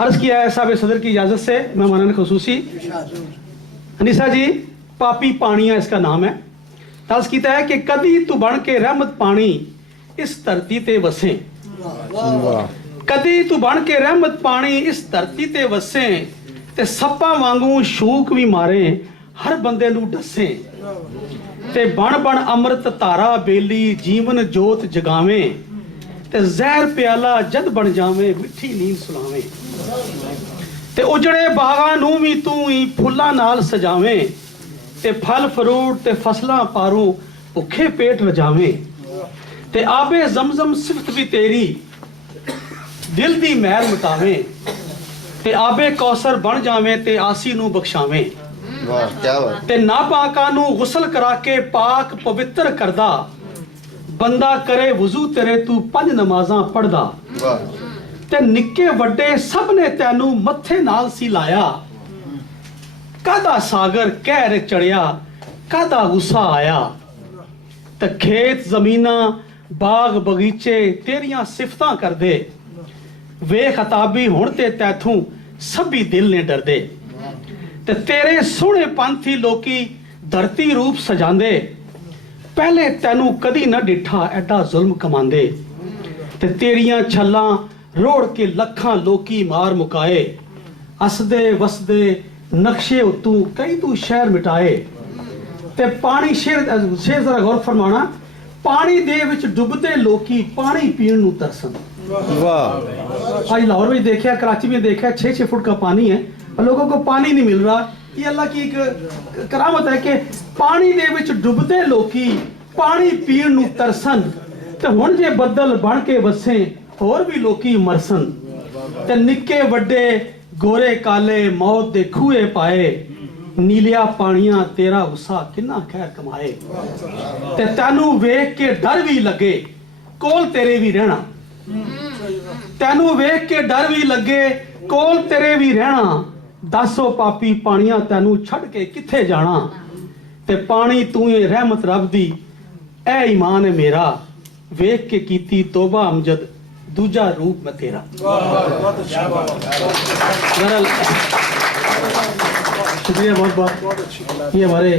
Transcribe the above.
अर्ज किया है साहब सदर की इजाज़त से मेहमान खसूसी अनीसा जी पापी पानिया इसका नाम है। अर्ज किया है कि कदी तू बन के रहमत पानी इस धरती ते वसे, कदी तू बन के रहमत पानी इस धरती ते वसे ते सप्पा वांगू शूक भी मारे हर बंदे नू डसे ते बन बन अमृत धारा बेली जीवन जोत जगावे ते जहर प्याला जद बन जावे मिठी नींद सुलावे ते उजड़े बागां नू भी तू ही फुल्लां नाल सजावे ते फल फ्रूट ते फसलां पारों भुखे पेट रजावे ते आबे जमजम सिफत भी तेरी दिल दी मैल मिटावे ते आबे कौसर बन जावे ते आसी नू बख्शावे। वाह क्या बात। ते नापाका नू गुसल करा के पाक पवित्र करदा बंदा करे वजू तेरे तू 5 नमाज़ां पढ़दा। वाह ते निक्के वड्डे सब ने तैनू मत्थे नाल सी लाया कादा सागर कहर चढ़िया कादा गुस्सा आया ते खेत जमीना बाग बगीचे तेरियां सिफतां करदे वे खताबी हुण ते तैथू सभी दिल ने डरदे ते तेरे सोहणे पंथी लोकी धरती रूप सजांदे पहले तैनू कदी न डिठा एडा जुल्म कमांदे ते तेरियां छल्लां रोड़ के लखां लोकी मार मुकाए असदे वसदे नक्शे उतू कई तू शहर मिटाए ते पानी शेर जरा गौर फरमाना पानी दे विच डुबदे लोकी पानी पीण नू तरसन। वाह आज लाहौर में देखा कराची में देखा 6-6 फुट का पानी है और लोगों को पानी नहीं मिल रहा। ये अल्लाह की एक करामत है कि पानी दे विच डुबदे लोकी पानी पीण नू तरसन ते हुण जे बदल बन के वसे होर भी लोकी मरसन ते निक्के वड्डे गोरे काले मौत दे खूहे पाए नीलिया पानियां तेरा गुस्सा किन्ना खैर कमाए ते तैनू वेख के डर भी लगे कोल तेरे भी रहना तैनू वेख के डर भी लगे कोल तेरे भी रहना दसो पापी पानियां तैनू छड़ के किथे जाना ते पानी तू ए रहमत रब दी ऐ ईमान है मेरा वेख के कीती तौबा अमजद दूजा रूप में तेरा। शुक्रिया बहुत बहुत ये हमारे